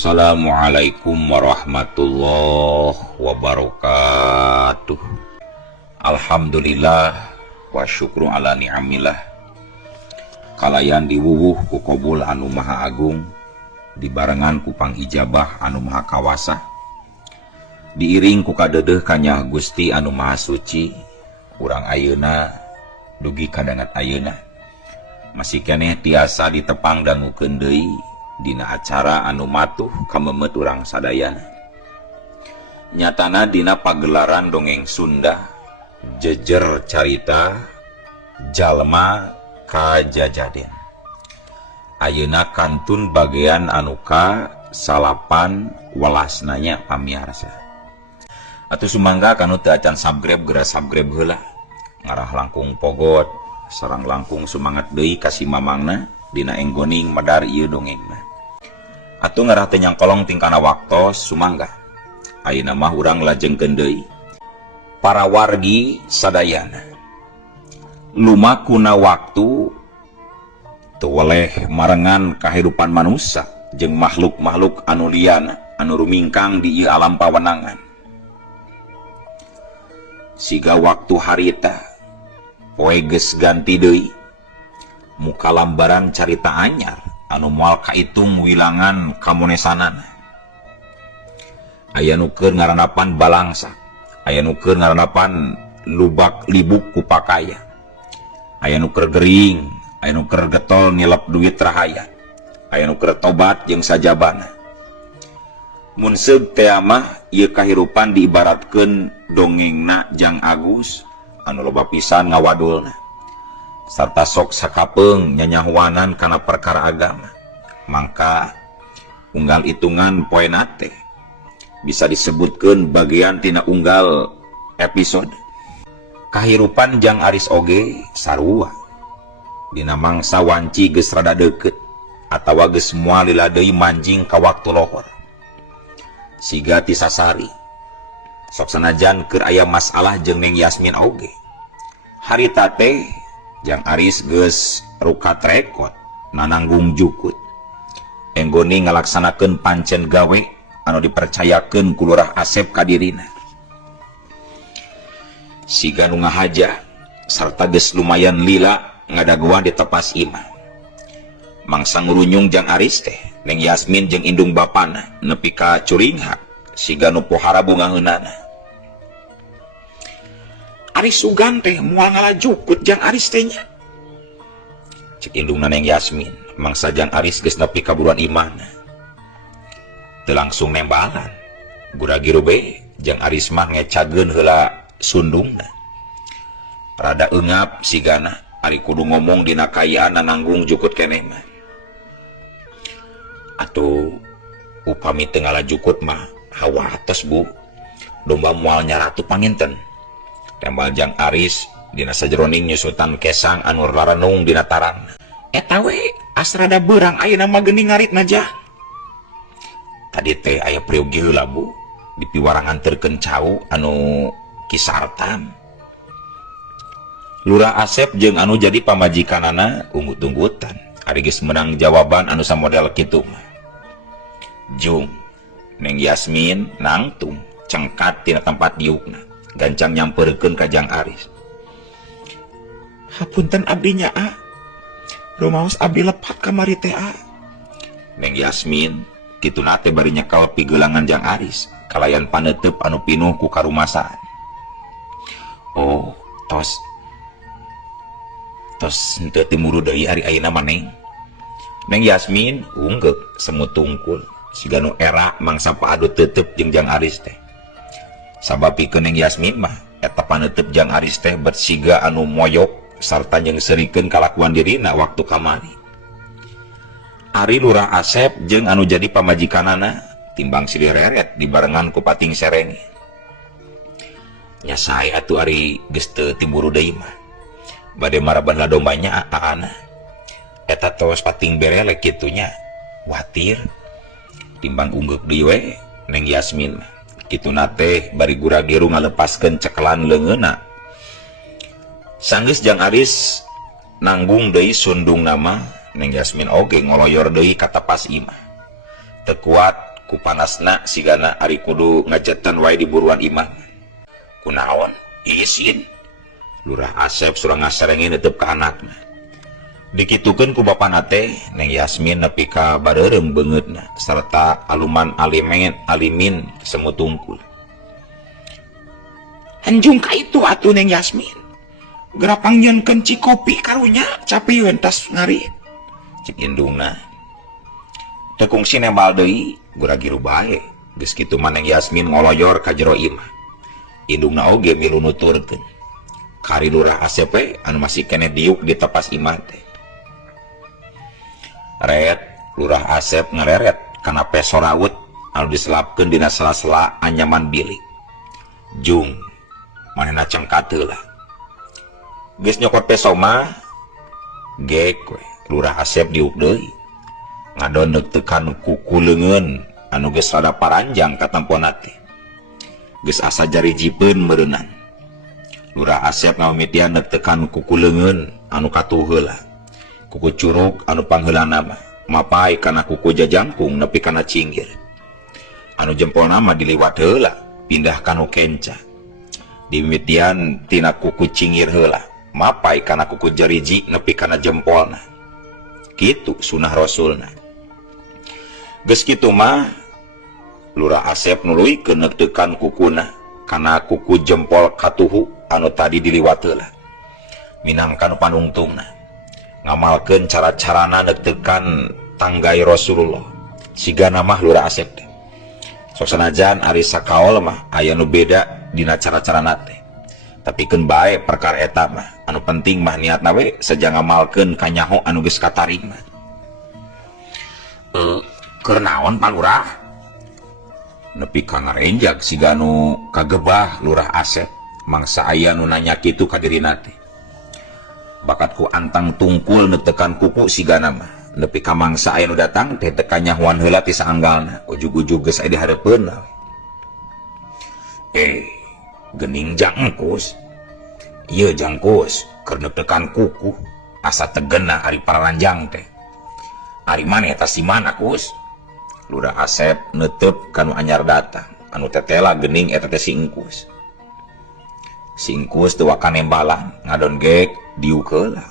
Assalamualaikum warahmatullahi wabarakatuh. Alhamdulillah wa syukru ala ni'amillah. Kalayan diwuwuh ku qobul anu maha agung, dibarengan ku pangijabah anu maha kawasa, diiring ku kadedeh kanyah Gusti anu maha suci. Urang ayeuna dugi kadangat ayeuna masih keneh tiasa ditepang dangukeun deui dina acara anu matuh kamemet urang sadayana. Nyatana dina pagelaran dongeng Sunda jejer carita jalma kajajaden. Ayeuna kantun bagian anu ka salapan welasnanya pamiarsa. Atuh sumangga kanu teu acan subscribe geura subscribe heula. Ngarah langkung pogot sareng langkung sumangat deui kasih mamangna dina enggoning madar ieu dongengna. Atuh ngarah teh nyangkolong tingkana waktos sumangga. Ayeuna mah urang lajengkeun deui. Para wargi sadayana, lumakuna waktu teu weleh marengan kahirupan manusia jeung makhluk-makhluk anu liana anu rumingkang di ieu alam pawenangan. Siga waktu harita poe geus ganti deui, muka lambaran carita anyar anu moal kaitung wilangan kamonesanana. Aya nu keur ngaranapan balangsa, aya nu keur ngaranapan lubak libuk ku pakaya, aya nu keur gering, aya nu keur getol nilep duit rahaya, aya nu keur tobat jeung sajabana. Mun seug teh mah ieu kahirupan diibaratkeun dongengna Jang Agus anu loba pisan ngawadulna sarta sok sakapeung nyanyahuanan kana perkara agama. Mangka unggal hitungan poena teh bisa disebutkeun bagian tina unggal episode. Kahirupan Jang Aris oge sarua dina mangsa wanci geus rada deukeut atawa geus moal lila deui manjing ka waktu lohor. Siga ti sasari sok sanajan keur aya masalah jeung Neng Yasmin oge, harita teh Jang Aris geus rukat rekod nananggung jukut enggoni ngalaksanakeun pancen gawe anu dipercayakeun ku Lurah Asep ka dirina. Siga nu ngahaja sarta geus lumayan lila ngadaguan di tepas imah. Mangsa ngurunyung Jang Aris teh Neng Yasmin jeung indung bapana nepi ka curinghak siga nu pohara bungaheunana. Aris sugan teh moal ngalajukut Jang Aris teh nya, cek indungna Neng Yasmin. Mangsa Jang Aris geus nepi ka buruan imahna teu langsung nembalan, gura-giru be Jang Aris mah ngecageun heula sundungna. Rada eungap sigana ari kudu ngomong dina kayaan nanggung jukut keneh mah. Atuh upami teu ngalajukut mah hawatos Bu, domba moal nyaratu panginten. Tembal Jang Aris dina sajeroning nyusutan kesang anu laranung dina tarang. Eta we asrada beurang ayeuna mah geuning ngaritna Jang. Tadi teh aya priuk heula Bu, dipiwarang anterkeun cau anu kisartan. Lurah Asep jeung anu jadi pamajikanana unggut-unggutan ari geus menang jawaban anu samodel kitu mah. Jung Neng Yasmin nangtung cengkat tina tempat diukna, gancang nyamperkeun ka Jang Aris. Hapunten abdi nya A, rumaos abdi lepat kamari teh A. Neng Yasmin kituna teh bari nyekel pigeulangan Jang Aris kalayan paneuteub anu pinuh ku karumasaan. Oh, tos henteu timuru deui ari ayeuna maneh. Neng Yasmin unggek semut tungkul siga nu era mangsa paadu teuteub jeung Jang Aris teh. Sabab pikeun Neng Yasmin mah eta paneuteub Jang Aris teh bersiga anu moyok sarta nyengserikeun kalakuan dirina waktu kamari. Ari Lurah Asep jeung anu jadi pamajikanana timbang silih reret dibarengan ku pating serenge. Nya sae atuh ari geus teu tiburu deui mah bade maraban dombanya aana. Eta tos pating berelek kitu nya, watir timbang ungguk deui we Neng Yasmin. Kituna teh bari gura-giru ngalepaskeun cekelan leungeunna. Sanggeus Jang Aris nanggung deui sundung nama Neng Yasmin oge ngoloyor deui ka tapas imah. Teu kuat ku panasna sigana ari kudu ngajetan wae di buruan imah. Kunaon? Isin. Lurah Asep surang ngaserengin netep ka anakna. Dikitukeun ku bapana teh Neng Yasmin nepi ka bareurem beungeutna sarta aluman alimin semut tungkul. Anjung ka itu atuh Neng Yasmin. Gerapang nyeunkeun cikopi karunya capieun tas ngari. Cik indungna. Teu kungsi nembal deui, gura-giru bae. Geus kitu mah Neng Yasmin ngoloyor ka jero imah. Indungna oge milu nuturkeun. Kari Lurah Asep we anu masih kene diuk di tepas imah teh. Ret Lurah Asep ngereret kana peso rawut anu diselapkeun dina sela-sela anyaman bilik. Jung, manehna cengkat heula. Geus nyokot peso mah gek we Lurah Asep diuk deui. Ngadondeg tekan kuku leungeun anu geus rada paranjang katamponna teh. Geus asa jarijieun meureunnan. Lurah Asep ngawimitian tekan kuku leungeun anu katuh heula. Kuku curug anu pangheulana mah mapai kana kuku jajangkung nepi kana cinggir. Anu jempolna mah diliwat heula pindah kanu kenca. Dimimitian tina kuku cingir heula mapai kana kuku jariji nepi kana jempolna. Kitu sunah rasulna. Geus kitu mah Lurah Asep nuluykeun tekan kukuna kana kuku jempol katuhu anu tadi diliwat heula. Minangkan panungtungna ngamalkeun cara-carana netekan tanggai Rasulullah. Sigana mah Lurah Asep teh. Sok sanajan ari sakaol mah aya nu beda dina cara-carana teh. Tapikeun bae perkara eta mah. Anu penting mah niatna we saja ngamalkeun ka nyaho anu geus katarima. Keur naon Pak Lurah? Nepi ka ngarenjak siga anu kagebah Lurah Asep. Mangsa aya nu nanya kitu ka dirina teh. Bakat ku antang tungkul netekan kuku sigana mah. Nepi ka mangsa aya nu datang teh tekan nyahoan heula ti saanggalna. Ujug-ujug geus aya di hareupeun. Gening jangkus. Ieu jangkus keur netekan kuku asa tegena ari pararanjang teh. Ari maneh eta si mana Kus? Lurah Asep neuteup kanu anyar datang. Anu tetela gening eta teh si Engkus. Si Engkus teu waka nembalan, ngadon gek diuk heula.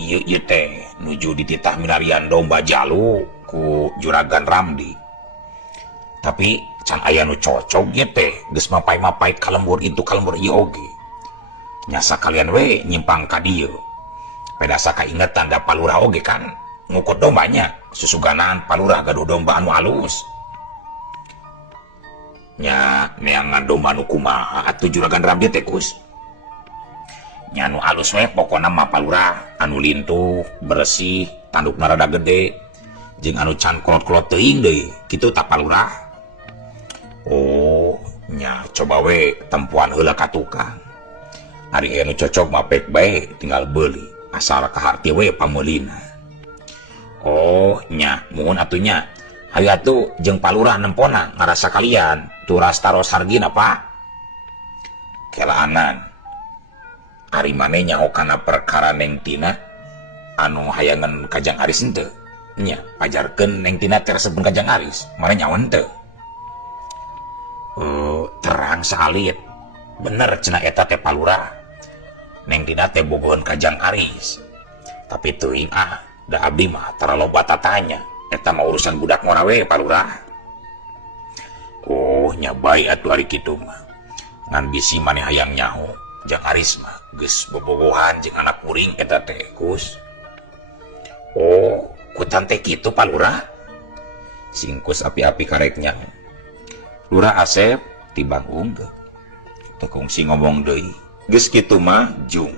Ieu teh nuju dititah minarian domba jalu ku Juragan Ramdi. Tapi can aya nu cocok ge teh geus mapai-mapai kalembur itu kalembur ieu oge. Nyasa kalian we nyimpang ka dieu. Pedasa kaingetan da Palurah oge kan ngukut dombanya susuganan Palurah gaduh domba anu alus. Nya neangan domba anu kumaha atuh Juragan Ramdi teh Kus. Nya anu alus we pokona mah Palurah anu lintuh, bersih, tandukna rada gede, jeung anu can kolot-kolot teuing deui, kitu tah Palurah. Oh, nya coba we tempuan heula ka tukang. Ari anu cocok mah pek bae tinggal beuli, asal kaharti we pameulina. Oh, nya muhun atunya. Hayu atuh jeung Palurah nempona ngarasa kalian turas taros hargina Pak. Kelaanan. Ari maneh nyaho kana perkara Neng Tina anu hayangan Kajang Aris henteu? Nya, pajarkeun Neng Tina teh resepkeun Kajang Aris, maneh nyaho henteu? Terang salit. Bener cenah eta teh Palurah. Neng Tina teh bogohan Kajang Aris. Tapi teuing da abdi mah tara loba tatanya. Eta mah urusan budak ngora we Palurah. Oh, nya bae atuh ari kitu mah. Ngan bisi maneh hayang nyaho. Jang Aris mah geus bobogohan jeung anak kuring eta teh Kus. Oh, kutan teh kitu Palurah. Singkus api-api karek nyaho. Lurah Asep tibang unggah. Teu kungsi ngomong deui. Geus kitu mah jung.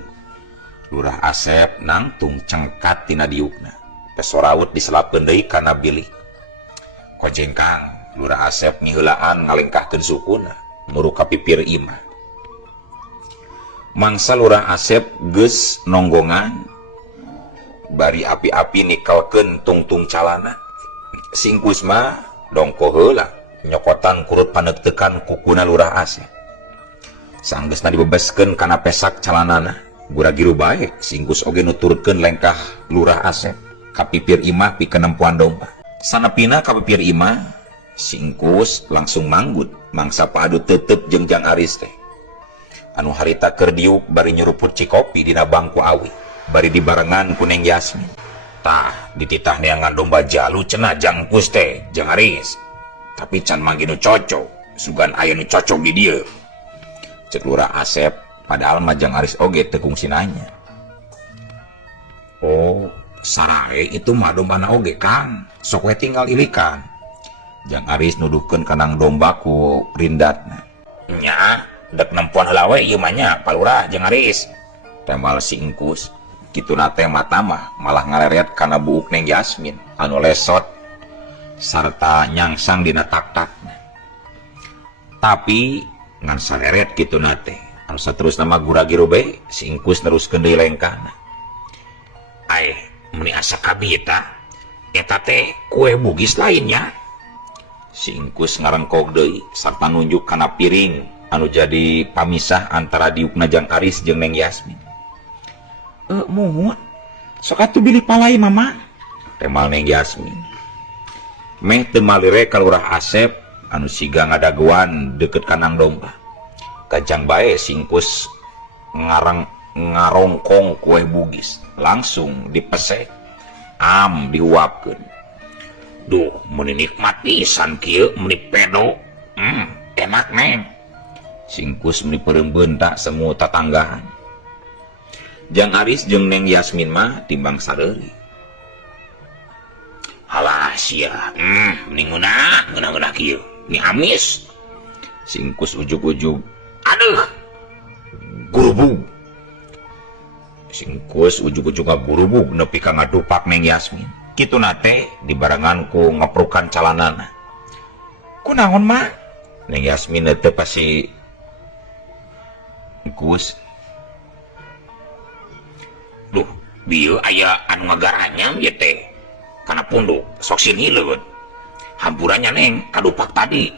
Lurah Asep nangtung cengkat tina diukna. Peso rawut diselapkeun deui kana bilik. Kojengkang Lurah Asep ngiheulaan ngalengkahkeun sukuna nuru ka pipir imah. Mangsa Lurah Asep geus nonggongan bari api-api nikelkeun tungtung calana. Singkus mah dongko heula nyokotan kurut paneutekan kukuna Lurah Asep. Sanggeusna dibebaskeun kana pesak calanana, gura-giru bae Singkus oge nuturkeun lengkah Lurah Asep ka pipir imah pikeun nempuan domba. Sanepina ka pipir imah Singkus langsung manggut mangsa padu tetep jeung Jang Aris teh. Anu harita keur diuk bari nyuruput cikopi dina bangku awi bari dibarengan ku Neng Yasmin. Tah dititah neangan domba jalu cenah Jangkus teh Jang Aris. Tapi can mangginu cocok sugan aya nu cocok di dieu. Cek Lurah Asep padahal mah Jang Aris oge teu kungsi nanya. Oh, sarae itu mah dombana oge Kang. Sok we tinggal ilikan. Jang Aris nuduhkeun kanang domba ku rindatna. Nya, dek nempuan heula we ieu mah nya Palurah Jang Aris. Temal si Engkus. Kituna teh mata mah malah ngaleret kana buuk Neng Yasmin anu lesot sarta nyangsang dina tak-takna. Tapi ngan saleret kituna teh anu saterusna mah gura-giru bae si Engkus neruskeun deui lengkahna. Meni asa kabita eta teh kue bugis lainnya. Si Engkus ngarengkog deui sarta nunjuk kana piring anu jadi pamisah antara diukna Jang Aris jeung Neng Yasmin. Muhun sok atuh bilih palai mama, temal Neng Yasmin. Meh teu malire ka Lurah Asep anu siga ngadaguan deket kanang domba. Kajang bae si Engkus ngarongkong kue bugis langsung dipesek diuapkeun. Duh, meni nikmat pisan kieu, meni pedo. Enak Neng. Singkus meni pereumbeun tak semu tatanggaan. Jang Aris jeung Neng Yasmin mah timbang sadeuri. Halah sia, meni ngeunah kieu. Ni amis. Singkus ujug-ujug. Aduh. Gurubug. Singkus ujug-ujug ngagurubug nepi ka ngadupak Neng Yasmin. Kituna teh dibarengan ku ngeprukan calanana. Kunaon mah? Neng Yasmin teh pasti Engkus. Duh, bieu aya anu ngagaranya ieu teh. Kana punduk sok sini leuweut. Hampurannya Neng kadupak tadi.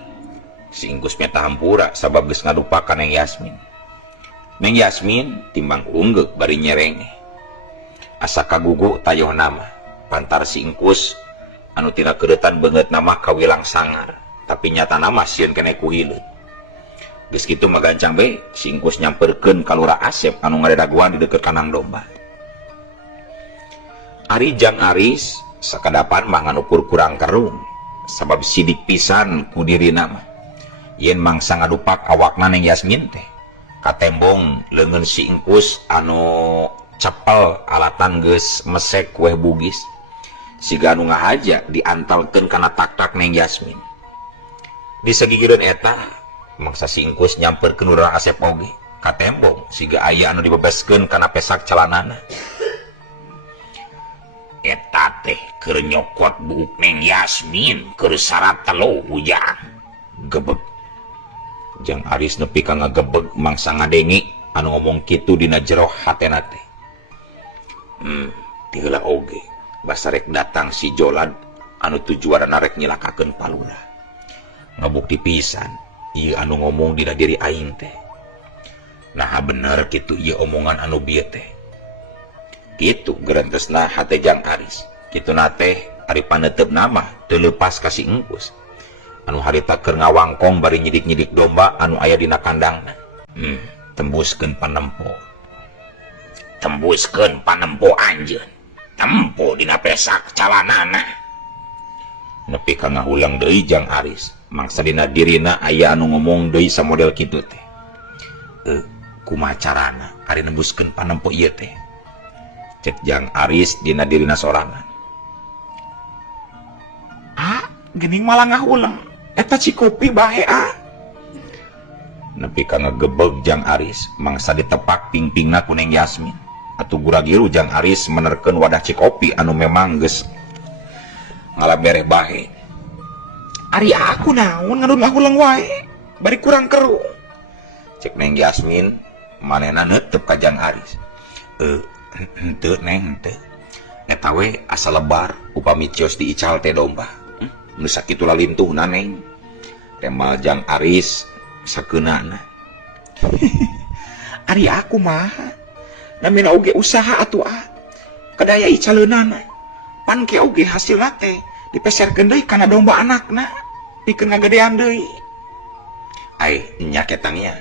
Si Engkus meta hampura sabab geus ngadupak ka Neng Yasmin. Neng Yasmin timbang unggek bari nyerenge. Asa kagugu tayoh nama. Pantar si Engkus anu tina keudetan beungeut nama kawilang sangar. Tapi nyata nama sieun keneh ku hileud. Geus kitu mah gancang bae si Engkus nyamperkeun ka Lurah Asep anu ngaredaguan di deukeut kanang domba. Ari Jang Aris sakadapan mah nganukur kurang kerung sabab sidik pisan ku dirina mah. Yen mangsa ngadupak awakna Neng Yasmin teh katembong leungeun si Engkus anu cepel alatan geus mesek kue bugis siga anu ngahaja diantalkeun kana tak-tak Neng Yasmin. Di sagigireun eta mangsa si Engkus nyamperkeun Lurah Asep oge katembong siga aya anu dibebaskeun kana pesak calanana. Eta teh keur nyokot buuk Neng Yasmin keur sarat telo ujang gebeg. Jang Aris nepi ka ngagebeg mangsa ngadengi anu ngomong kitu dina jero hatena teh. Ti heula oge basa rek datang si Jolad anu tujuanna rek nyilakakeun Palurah. Ngabukti pisan ieu anu ngomong dina diri aing teh. Nah bener kitu ieu omongan anu bieu teh. Kitu gerentesna hate Jang Aris. Kituna teh ari paneuteup nama teu leupas ka si Engkus. Anu harita keur ngawangkong bari nyidik-nyidik domba anu aya dina kandangna. Tembuskeun panempo. Tembuskeun panempo anjeun. Tempo dina pesak calanana. Nepi ka ngahulang deui Jang Aris. Mangsa dina dirina aya anu ngomong deui samodel kitu teh. Kumaha carana ari nembuskeun panempo ieu teh? Cek Jang Aris dina dirina sorangan. Geuning malah ngahulang. Eta cikopi bae Nepi ka ngagebeg Jang Aris mangsa ditepak pingpingna ku Neng Yasmin. Atuh gura-giru Jang Aris menerkeun wadah cikopi anu memang geus ngalabereh bae. Ari aku naon ngadun ngahulang wae bari kurang keru. Cek Neng Yasmin manehna neuteup ka Jang Aris. Henteu Neng teh. Eta we asa lebar upami cios diical teh domba. Nu sakitu lalintuhna Neng. Temal Jang Aris sakeunana. Ari aku mah namina oge usaha atuh kadaya icaleunana. Pan ke oge hasilna teh dipeserkeun deui kana domba anakna. pikeun ngagedean deui. Ai nya ketangnya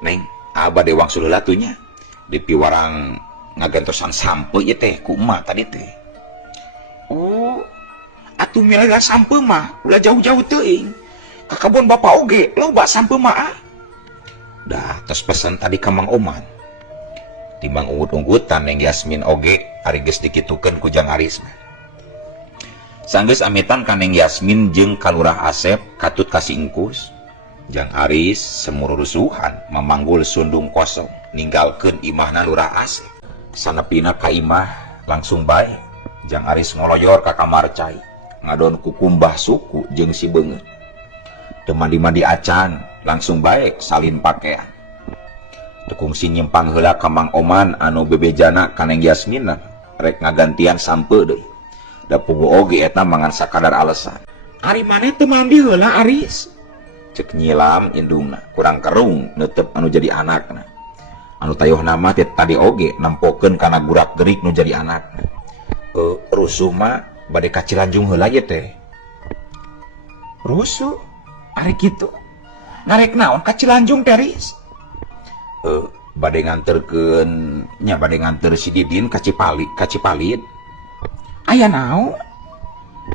neng abah dewang sululatunya di piwarang ngagantosan sampe ieu teh ku emak tadi teh. Oh atuh milih sampe mah ulah jauh-jauh teuing ka kabon bapak oge loba sampe mah. Dah tos pesan tadi ka Mang Oman timbang unggut-unggutan Neng Yasmin oge ari geus dikitukeun ku Jang Aris. Sanggeus amitan ka Neng Yasmin jeung ka Lurah Asep katut kasih engkus, Jang Aris semururusuhan memanggul sundung kosong ninggalkeun imahna Lurah Asep. Sanepina ka imah langsung bae Jang Aris ngoloyor ka kamar cai ngadon kukumbah suku jeung si beungeut. Teu mandi-mandi acan langsung bae salin pakaian. Teu kungsi nyimpang heula ka Mang Oman anu bebejana ka Neng Yasmin rek ngagantian sampe deui. Da pugu oge eta mangan sakadar alesan. Ari maneh teu mandi heula Aris? Cek nyilam indungna kurang kerung neuteup anu jadi anakna. Anu tayohna mah tadi oge nempokeun kana gurak-gerik nu jadi anakna. Rusuh mah bade ka Cilanjung heula ye teh. Rusuh? Ari kitu? Ngarek naon ka Cilanjung teh Aris? Bade nganterkeun nya bade nganter si Didin ka Cipalit. Aya naon?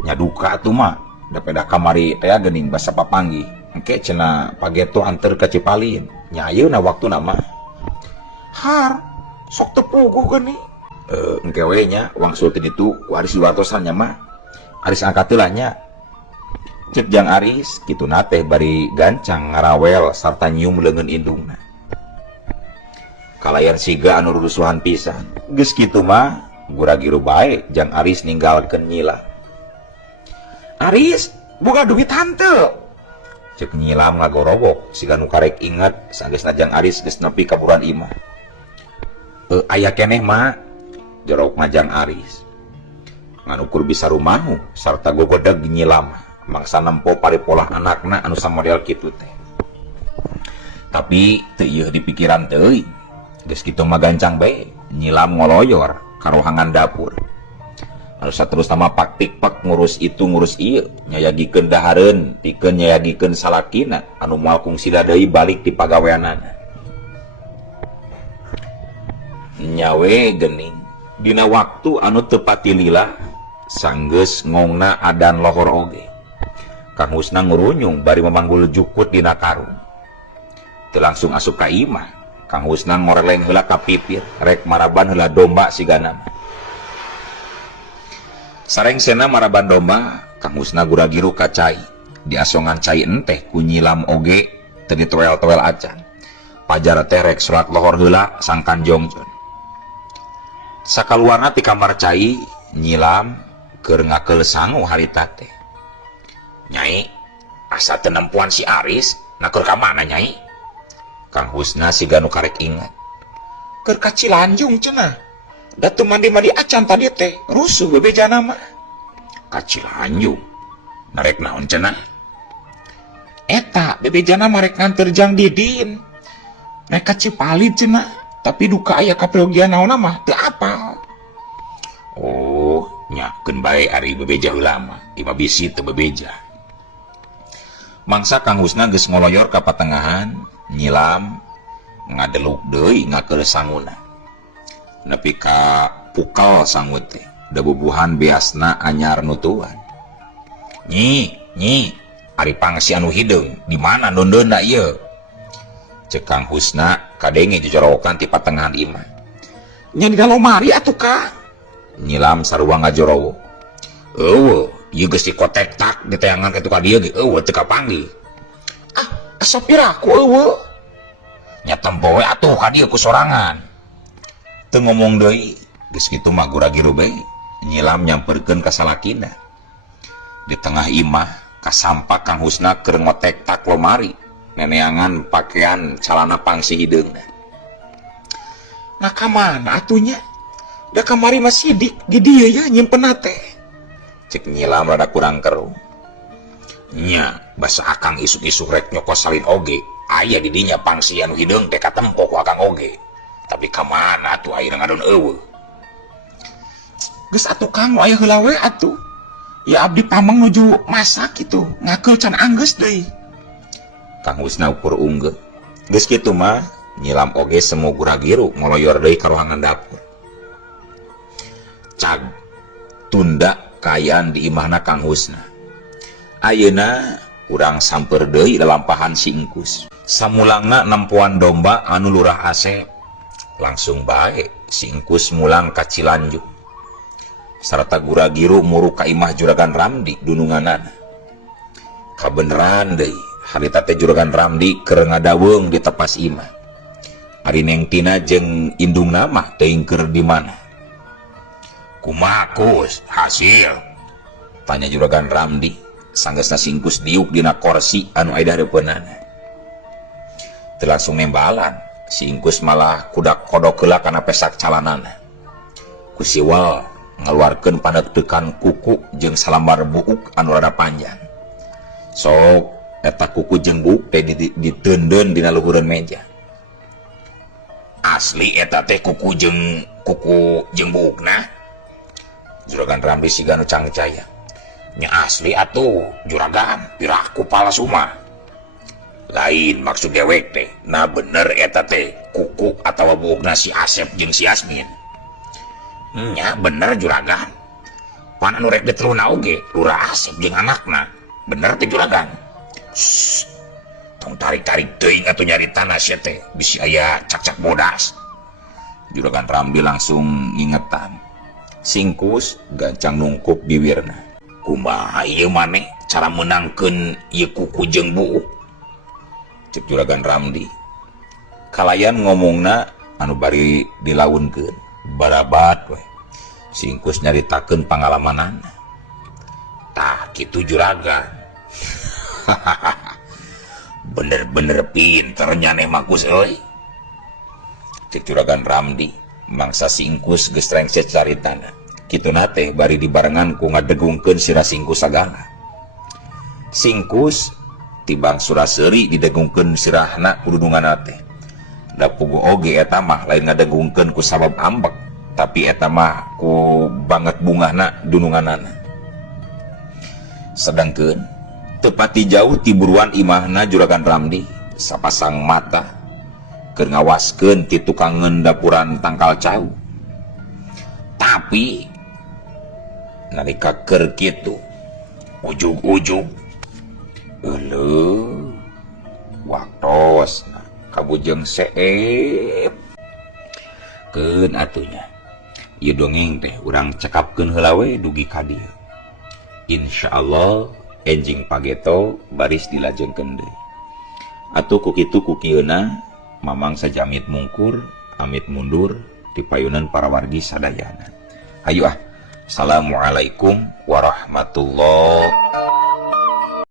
Nya duka atuh mah da peda kamari teh geuning basa papanggih engke cenah pageto anter ka Cipalit. Nya ayeuna waktuna mah har sok teu puguh geuning. Engke we nya wangsul teh ditu ku Aris 200-an nya mah Aris angkat heula nya. Cek Jang Aris kituna teh bari gancang ngarawel sarta nyium leungeun indungna. Kalayan siga anu rurusuhan pisan. Geus kitu mah gura-giru bae Jang Aris ninggalkeun Nyila. Aris, boga duit hanteu. Cek Nyilam ngagorobok siga nu karek inget sanggeusna Jang Aris geus nepi ka buruan imah. Aya keneh mah jorok Jang Aris. Ngan ukur bisa rumahu sarta gogodeg Nyilam mangsa nempo paripolah anakna anu samodel kitu teh. Tapi teu ieu di pikiran teuing. Geus kitu mah gancang bae Nyilam ngoloyor ka rohangan dapur. Anu saterusna mah pak-tik-pak ngurus itu ngurus ieu, nyayagikeun dahareun, pikeun nyayagikeun salakina anu moal kungsi deui balik ti pagaweanana. Nyawe geuning dina waktu anu teu pati lila sanggeus ngongna adan lohor oge. Kang Husna ngurunyung bari memanggul jukut dina karung. Teu langsung asup ka imah. Kang Husna ngoreleng heula ka pipir rek maraban heula domba sigana. Sareng sena maraban domba Kang Husna gura-giru ka cai. Diasongan cai enteh ku Nyilam oge teu ditoel-toel acan. Pajar teh rek surat lohor heula sangkan jongjon. Sakaluarna ti kamar cai Nyilam keur ngakeul sangu harita teh. Nyai, asa teu nempuan si Aris na keur ka mana Nyai? Kang Husna siga nu karek ingat. Keur ka Cilanjung cenah. Da teu mandi-mandi acan tadi teh, rusuh bebejana mah. Ka Cilanjung. Narek naon cenah? Eta bebejana mah rek nganter Jang Didin. Rek ka Cipalit cenah, tapi duka aya kaperogian naonna mah teu apal. Oh, nyakeun bae ari bebeja heula mah. Imah bisi teu bebeja. Mangsa Kang Husna geus ngoloyor ka patengahan, Nyilam ngadeluk deui ngakeul sanguna. Nepi ka pukal sangu teh, da bubuhan beasna anyar nutuan. Nyi, ari pangsi anu hideung, di mana nondeuna ieu? Cek Kang Husna kadenge dijorowokan ti patengahan imah. Nya di lomari atuh Kang. Nyilam sarua ngajorowo. Eueuh, ieu geus dikotek tak diteangan kitu ka dieu ge, eueuh teu kapanggih. Sopiraku eueuh. Nya tempo we atuh ka dieu ku sorangan. Teu ngomong deui, geus kitu mah gura-giru bae. Nyilam nyamperkeun ka salakina. Di tengah imah kasampak Kang Husna keur ngotek tak lomari, neneangan pakaian calana pangsi hideungna. Nah ka mana atunya? Da kamari mah sidik di dieu ya nyimpen teh. Cek Nyilam rada kurang kerung. Nya basa akang isuk-isuk rek nyokos salin oge aya di dinya pangsi anu hideung teh katempo ku akang oge, tapi ka mana atuh ayeuna ngadon eueuh. Geus atuh Kang aya heula we atuh Ya abdi pamang nuju masak gitu, ngakel can anggeus deui. Kang Husna ukur unggul. Geus kitu mah nyilam oge semu guragiru ngoloyor deui ka ruangan dapur. Cag tunda kayaan di imahna Kang Husna. Ayeuna urang samper deui lalampahan si Engkus. Samulangna nempuan domba anu lurah Asep. Langsung bae si Engkus mulang ka Cilanju. Sarta guragiru muru ka imah Juragan Ramdi dununganana. Kabeneran deui, harita teh Juragan Ramdi keur ngadaweung di tepas imah. Ari Neng Tina jeung indungna mah teuing keur di mana? Kumaha Kus, hasil? Tanya Juragan Ramdi, sanggeusna si Engkus diuk dina kursi anu aya hareupeunana. Teu langsung nembalan, si Engkus malah kudak kodok heula kana pesak calanana. Ku siwal ngaluarkeun pandeuk-deukan kuku jeung salambar buuk anu rada panjang. Sok eta kuku jeung buuk teh diteundeun dina luhureun meja. Asli eta teh kuku jeung buukna? Juragan Ramdi siga nu cangcaya. Nya asli atuh, Juragan, piraku palsu mah. Lain maksud dewek teh. Nah bener eta teh kuku atawa buukna si Asep jeung si Asmin. Nya bener Juragan. Pan anu rek diteluna oge Lurah Asep jeung anakna. Bener teh Juragan. Shh. Tong tarik-tarik teuing atuh nyaritana sia teh bisi aya cak-cak bodas. Juragan Ramdi langsung ngingetan. Singkus gancang nungkup bibirna. Kumaha ieu maneh cara menangkeun ieu kuku jeung buuk? Cek Juragan Ramdi. Kalayan ngomongna anu bari dilaunkeun. Barabat we. Singkus nyaritakeun pangalamanana. Tah kitu Juragan. Bener-bener pinter nyaneh Makus euy. Cek Juragan Ramdi, mangsa Singkus geus rengset caritana. Kituna teh bari dibarengan ku ngadegungkeun sira Singkus sagala. Singkus tibang suraseuri didegungkeun sirahna ku dudunganna teh. Da puguh oge eta mah lain ngadegungkeun ku sabab ambek, tapi eta mah ku banget bungahna dununganana. Sedangkeun tepati jauh ti buruan imahna Juragan Ramdi, sapasang mata keur ngawaskeun ti tukang ngendapuran tangkal cau. Tapi nalika keur kitu ujug-ujug euleuh waktosna kabujeng seep keun atunya. Ieu dongeng teh urang cekapkeun heula we dugi ka dieu. Insyaallah enjing pageto baris dilajengkeun deui. Atuh ku kitu ku kieuna mamang sajamit mungkur amit mundur ti payunan para wargi sadayana. Hayu ah. Assalamualaikum warahmatullahi